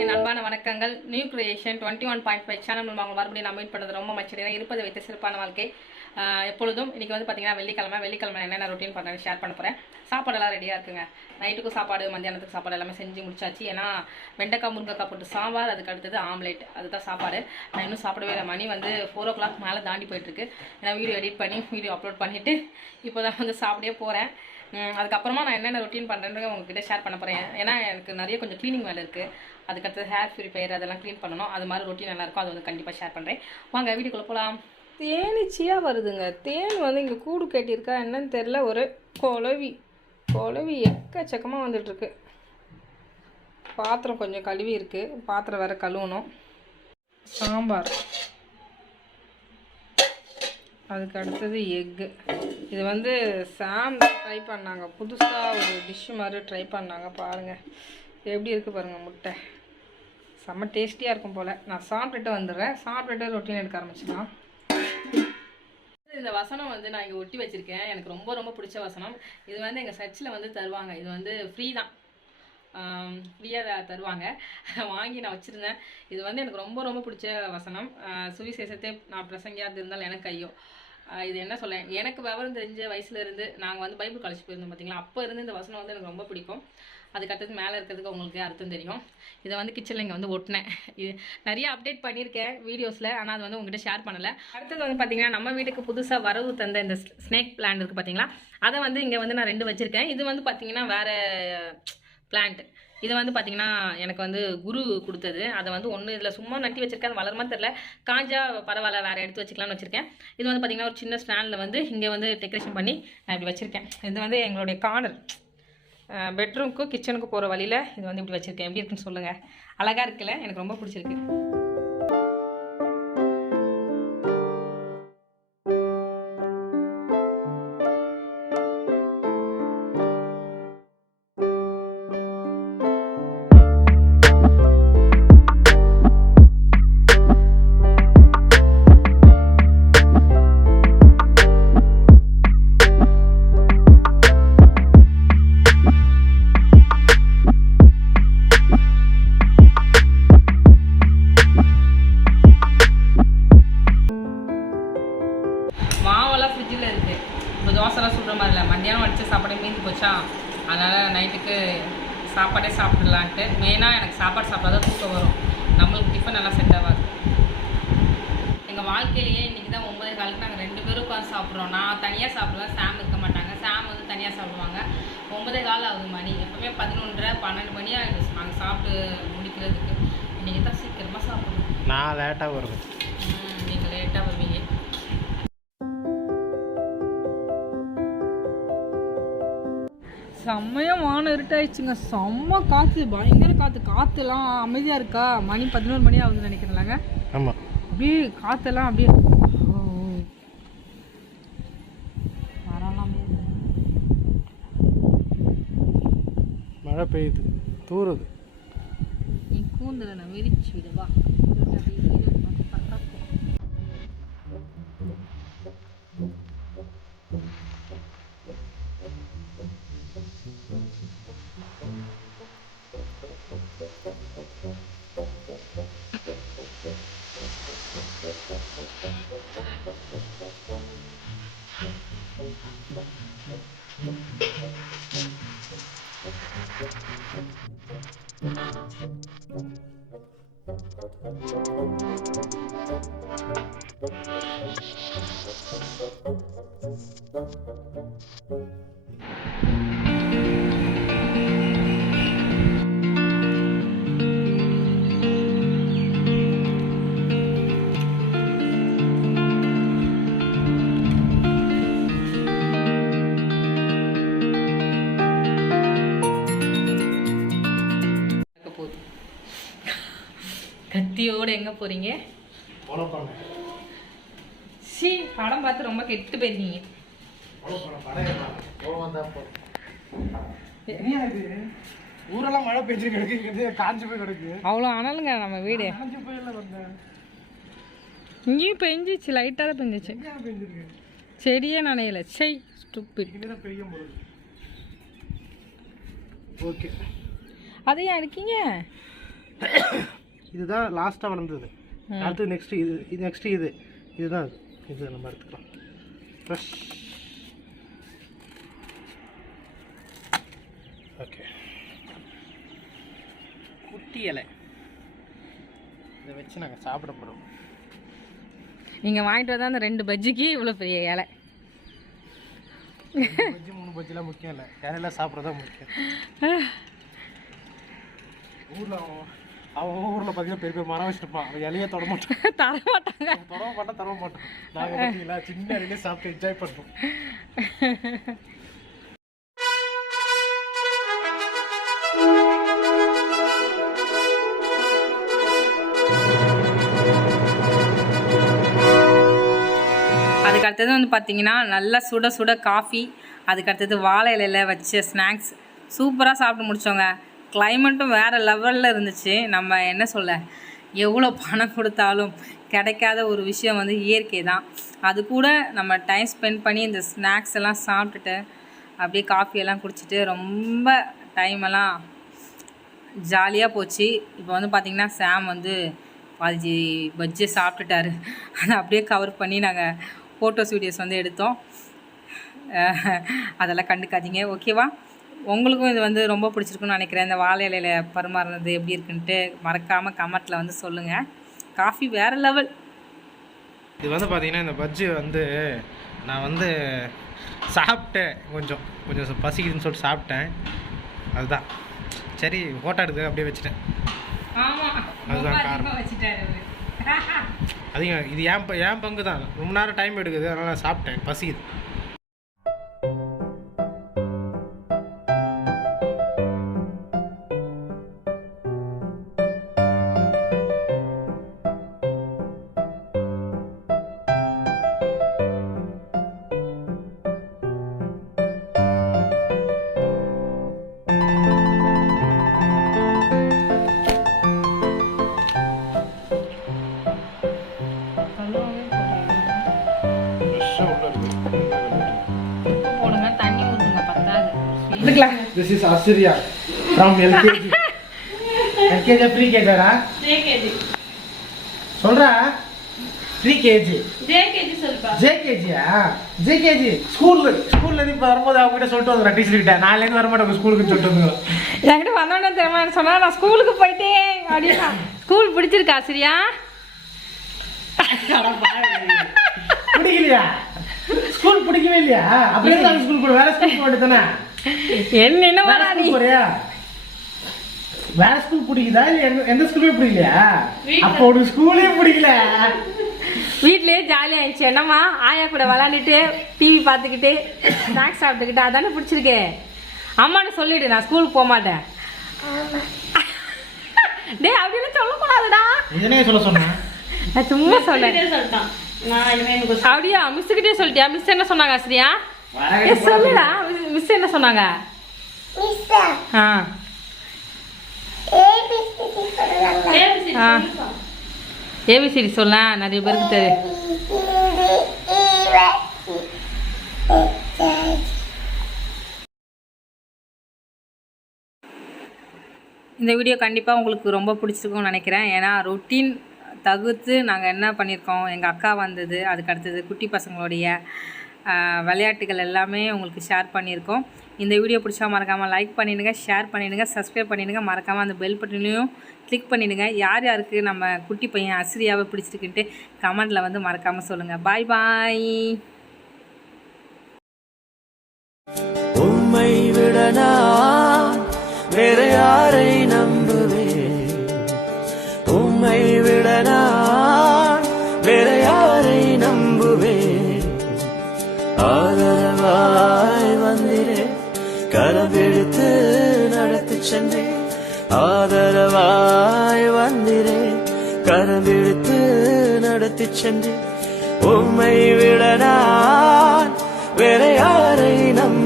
என் அன்பான வணக்கங்கள். New creation 21.5 channel மூலமாக மறுபடியும் நான் மீட் பண்ணது ரொம்ப மச்சினா இருப்பதை வைத்து சிறப்பான வாழ்க்கை. எப்பொழுதும் இன்றைக்கி வந்து பார்த்தீங்கன்னா வெள்ளிக்கிழமை என்னென்ன ரொட்டீன் பண்ணுறேன் ஷேர் பண்ண போகிறேன். சாப்பாடெல்லாம் ரெடியாக இருக்குங்க. நைட்டுக்கும் சாப்பாடு, மத்தியானத்துக்கு சாப்பாடு எல்லாமே செஞ்சு முடிச்சாச்சு. ஏன்னா வெண்டைக்காய் முருங்கைக்காய் போட்டு சாம்பார், அதுக்கு அடுத்தது ஆம்லேட், அதுதான் சாப்பாடு. நான் இன்னும் சாப்பிடவே இல்லை. மணி வந்து 4 o'clock மேலே தாண்டி போயிட்டுருக்கு. ஏன்னா வீடியோ எடிட் பண்ணி வீடியோ அப்லோட் பண்ணிவிட்டு இப்போ தான் வந்து சாப்பிடவே போகிறேன். அதுக்கப்புறமா நான் என்னென்ன ரொட்டீன் பண்ணுறேன்னு உங்ககிட்ட ஷேர் பண்ண போகிறேன். ஏன்னா எனக்கு நிறைய கொஞ்சம் க்ளீனிங் வேலை இருக்குது. அதுக்கடுத்தது ஹேர் பியூரிஃபையர் அதெல்லாம் க்ளீன் பண்ணணும். அது மாதிரி ரொட்டீன் நல்லாயிருக்கும். அது வந்து கண்டிப்பாக ஷேர் பண்ணுறேன். வாங்க வீடியோக்குள்ளே போகலாம். தேனிச்சியாக வருதுங்க. தேன் வந்து இங்கே கூடு கட்டியிருக்கா என்னன்னு தெரில. ஒரு குழவி எக்கச்சக்கமாக வந்துட்டுருக்கு. பாத்திரம் கொஞ்சம் கழுவி இருக்குது. பாத்திரம் வேறு கழுவணும். சாம்பார், அதுக்கு அடுத்தது எக்கு. இது வந்து சாம் ட்ரை பண்ணாங்க. புதுசாக ஒரு டிஷ்ஷு மாதிரி ட்ரை பண்ணாங்க. பாருங்கள் எப்படி இருக்குது பாருங்கள். முட்டை செம்ம டேஸ்டியாக இருக்கும் போல். நான் சாப்பிட்டுட்டு வந்துடுறேன். சாப்பிட்டுட்டு ரொட்டீன் எடுக்க ஆரம்பிச்சிடலாம். இந்த வசனம் வந்து நான் இங்கே ஒட்டி வச்சுருக்கேன். எனக்கு ரொம்ப ரொம்ப பிடிச்ச வசனம். இது வந்து எங்கள் சர்ச்சில் வந்து தருவாங்க. இது வந்து ஃப்ரீ தான், ஃப்ரீயாக தருவாங்க. வாங்கி நான் வச்சுருந்தேன். இது வந்து எனக்கு ரொம்ப ரொம்ப பிடிச்ச வசனம். சுவிசேஷத்தை நான் பிரசங்கியாக இருந்தாலும் எனக்கு ஐயோ. இது என்ன சொல்ல, எனக்கு விவரம் தெரிஞ்ச வயசுலேருந்து நாங்கள் வந்து பைபிள் காலேஜ் போயிருந்தோம் பார்த்தீங்களா, அப்போ இருந்து இந்த வசனம் வந்து எனக்கு ரொம்ப பிடிக்கும். அதுக்கடுத்தது மேலே இருக்கிறதுக்கு உங்களுக்கு அர்த்தம் தெரியும். இதை வந்து கிச்சனில் இங்கே வந்து ஒட்டினேன். இது நிறைய அப்டேட் பண்ணியிருக்கேன் வீடியோஸில், ஆனால் அது வந்து உங்கள்கிட்ட ஷேர் பண்ணலை. அடுத்தது வந்து பார்த்திங்கன்னா நம்ம வீட்டுக்கு புதுசாக வரவு தந்த இந்த ஸ்னேக் பிளான்ட் இருக்குது பார்த்தீங்களா, அதை வந்து இங்கே வந்து நான் 2 வச்சுருக்கேன். இது வந்து பார்த்திங்கன்னா வேறு பிளான்ட். இது வந்து பார்த்திங்கன்னா எனக்கு வந்து குரு கொடுத்தது. அதை வந்து ஒன்று இதில் சும்மா நட்டி வச்சுருக்கேன். அது வளருமா தெரில. காஞ்சா பரவாயில்ல, வேறு எடுத்து வச்சுக்கலாம்னு வச்சுருக்கேன். இது வந்து பார்த்திங்கன்னா ஒரு சின்ன ஸ்டாண்டில் வந்து இங்கே வந்து டெக்கரேஷன் பண்ணி நான் இப்படி வச்சுருக்கேன். இது வந்து எங்களுடைய கார்னர், பெட்ரூமுக்கும் கிச்சனுக்கும் போகிற வழியில் இது வந்து இப்படி வச்சுருக்கேன். எப்படி இருக்குன்னு சொல்லுங்கள். அழகாக இருக்குல்ல, எனக்கு ரொம்ப பிடிச்சிருக்கு. மாவெல்லாம் ஃப்ரிட்ஜில் இருக்குது. இப்போ தோசைலாம் சுடுற மாதிரி இல்லை. மத்தியானம் வடித்த சாப்பாடே மீந்து போச்சா, அதனால் நைட்டுக்கு சாப்பாடே சாப்பிடலான்ட்டு. மெயினாக எனக்கு சாப்பாடு சாப்பிட்டா தான் தூக்கம் வரும். நம்மளுக்கு டிஃபன் எல்லாம் செட் ஆகாது. எங்கள் வாழ்க்கையிலேயே இன்றைக்கி தான் 9:15 நாங்கள் 2 பேரும் உட்காந்து சாப்பிட்றோம். நான் தனியாக சாப்பிடுவேன், சாம் இருக்க மாட்டாங்க. சாம் வந்து தனியாக சாப்பிடுவாங்க. 9:15 ஆகுது மணி. எப்போவுமே 11:30 12 மணி ஆகிடுச்சு நாங்கள் சாப்பிட்டு முடிக்கிறதுக்கு. இன்றைக்கி தான் சீக்கிரமாக சாப்பிடுவோம். நான் லேட்டாக வருவேன். நீங்கள் லேட்டாக வருவீங்க. செம்மையாக வானம் இருட்டாயிடுச்சுங்க. செம்ம காற்று, பயங்கர காற்றுலாம் அமைதியாக இருக்கா. மணி 11 மணி ஆகுதுன்னு நினைக்கிறேன்லாங்க. ஆமாம், அப்படியே காற்றெல்லாம் அப்படியே மழை பெய்யுது, தூருது. நீ கூந்தலை நான் விரிச்சு விடுவா. கத்தியோடு எங்கே போகிறீங்க? சி படம் பார்த்து ரொம்ப கெட்டு போயிருக்கீங்க. ஊரெல்லாம் மழை பெஞ்சு கிடக்கு, காஞ்சி போய் கிடக்கு. அவ்வளோ அனலுங்க நம்ம வீடு. இங்கேயும் பெஞ்சிச்சு, லைட்டாக தான் பெஞ்சிச்சு. செடியே நனையலை. செய் ஸ்டூபிட். ஓகே, அதையா இருக்கீங்க? இதுதான் லாஸ்ட்டாக வளர்ந்தது. அடுத்து நெக்ஸ்ட்டு இதுதான் இது நம்ம எடுத்துக்கலாம். ஃப்ரெஷ். ஓகே, குட்டி இலை இதை வச்சு நாங்கள் சாப்பிட போகிறோம். நீங்கள் வாங்கிட்டு வந்தால் அந்த 2 பஜ்ஜிக்கு இவ்வளோ பெரிய இலை. 2 பஜ்ஜி 3 பஜ்ஜிலாம் முக்கியம் இல்லை, இலையில சாப்பிட்றதா முக்கியம். அவன் ஊரில் பார்த்தீங்கன்னா பெரிய மரம் வச்சுருப்பான், அவன் இலையே தொட மாட்டான். தர மாட்டான். நாங்கள் பார்த்தீங்களா சின்ன இலையிலே சாப்பிட்டு என்ஜாய் பண்ணுறோம். அதுக்கு அடுத்தது வந்து பார்த்திங்கன்னா நல்லா சுட சுட காஃபி, அதுக்கு அடுத்தது வாழை இலையில் வச்ச ஸ்நாக்ஸ் சூப்பராக சாப்பிட்டு முடித்தோங்க. கிளைமேட்டும் வேறு லெவலில் இருந்துச்சு. நம்ம என்ன சொல்ல, எவ்வளோ பணம் கொடுத்தாலும் கிடைக்காத ஒரு விஷயம் வந்து இயற்கை தான். அது கூட நம்ம டைம் ஸ்பெண்ட் பண்ணி இந்த ஸ்நாக்ஸ் எல்லாம் சாப்பிட்டுட்டு அப்படியே காஃபியெல்லாம் குடிச்சிட்டு ரொம்ப டைமெல்லாம் ஜாலியாக போச்சு. இப்போ வந்து பார்த்திங்கன்னா சாம் வந்து பாதி பஜ்ஜியை சாப்பிட்டுட்டாரு. அதை அப்படியே கவர் பண்ணி நாங்கள் ஃபோட்டோஸ் வீடியோஸ் வந்து எடுத்தோம். அதெல்லாம் கண்டுக்காதீங்க, ஓகேவா? உங்களுக்கும் இது வந்து ரொம்ப பிடிச்சிருக்குன்னு நினைக்கிறேன். இந்த வாழை இலையில் பரிமாறினது எப்படி இருக்குன்ட்டு மறக்காமல் கமெண்ட்டில் வந்து சொல்லுங்கள். காஃபி வேறு லெவல். இது வந்து பார்த்திங்கன்னா இந்த பஜ்ஜி வந்து நான் வந்து சாப்பிட்டேன், கொஞ்சம் பசிக்குதுன்னு சொல்லிட்டு சாப்பிட்டேன். அதுதான் சரி, ஃபோட்டோ எடுத்து அப்படியே வச்சுட்டேன். அதுதான் காரணம். அதிகம் இது ஏன் பங்கு தான். ரொம்ப நேரம் டைம் எடுக்குது, அதனால் நான் சாப்பிட்டேன், பசிக்குது. போடுங்க, தண்ணி ஊற்றுங்க, பத்தாது. This is Assyria from LKG. LKG free KG-டா? JKG. சொல்றா? free KG. JKG சொல்லுப்பா. JKG-யா? JKG. ஸ்கூல்ல இருந்து வரும்போது அவங்க கிட்ட சொல்லிட்டு வந்தேன் டீச்சர் கிட்ட. நாளைல இருந்து வர மாட்டேன் ஸ்கூலுக்கு சொல்லிட்டு வந்தேன். என்கிட்ட வந்தோடனே தெரியுமா சொன்னா, நான் ஸ்கூலுக்கு போயிட்டேன் அப்படின்னா. ஸ்கூல் பிடிச்சிருக்கா ஆசிரியா? பிடிக்கலையா? ஸ்கூல் பிடிக்கவே இல்லையா? அப்படியே தான் ஸ்கூல் போற, வேற ஸ்கூல் போறது தானே. என்ன வரா நீ போறியா? வேற ஸ்கூல் பிடிக்குதா இல்ல எந்த ஸ்கூலுமே பிடிக்கலையா? அப்போ ஒரு ஸ்கூலே பிடிக்கல. வீட்லயே ஜாலியா இருந்துச்சு. என்னம்மா ஆயா கூட விளாண்டுட்டு டிவி பார்த்துக்கிட்டு ஸ்நாக்ஸ் சாப்பிட்டுக்கிட்டு அதானே பிடிச்சிருக்கு. அம்மான்னு சொல்லிடு, நான் ஸ்கூலுக்கு போக மாட்டேன். டே அப்படின்னு சொல்லக்கூடாதுடா. இதனே சொல்ல சொன்னேன், நான் சும்மா சொன்னேன். அப்படியா? மிஸ்ஸுக்கிட்டே சொல்லிட்டியா? மிஸ் என்ன சொன்னாங்க ஆசிரியா? சொல்லுடா, மிஸ் என்ன சொன்னாங்க? ஏபிசிடி சொல்ல நிறைய பேருக்கு தெரியும். இந்த வீடியோ கண்டிப்பாக உங்களுக்கு ரொம்ப பிடிச்சிருக்கும்னு நினைக்கிறேன். ஏன்னா ரொட்டீன் தகுத்து நாங்கள் என்ன பண்ணியிருக்கோம், எங்கள் அக்கா வந்தது, அதுக்கு அடுத்தது குட்டி பசங்களுடைய விளையாட்டுகள் எல்லாமே உங்களுக்கு ஷேர் பண்ணியிருக்கோம். இந்த வீடியோ பிடிச்சா மறக்காமல் லைக் பண்ணிவிடுங்க, ஷேர் பண்ணிவிடுங்க, சப்ஸ்கிரைப் பண்ணிவிடுங்க. மறக்காமல் அந்த பெல் பட்டனையும் கிளிக் பண்ணிவிடுங்க. யார் யாருக்கு நம்ம குட்டி பையன் ஆசிரியாவை பிடிச்சிருக்குன்ட்டு கமெண்டில் வந்து மறக்காமல் சொல்லுங்கள். பாய் பாய். உம்மை விடனா வேற யாரை நம்புவேன்? உம்மை விடனா வேற யாரை நம்புவேன்? ஆதரவாய் வந்திரே, கரவெடுத்து நடத்தி சென்றேன். ஆதரவாய் வந்திரே, கரவெடுத்து நடத்தி சென்றேன். உம்மை விடனா வேற யாரை நம்ப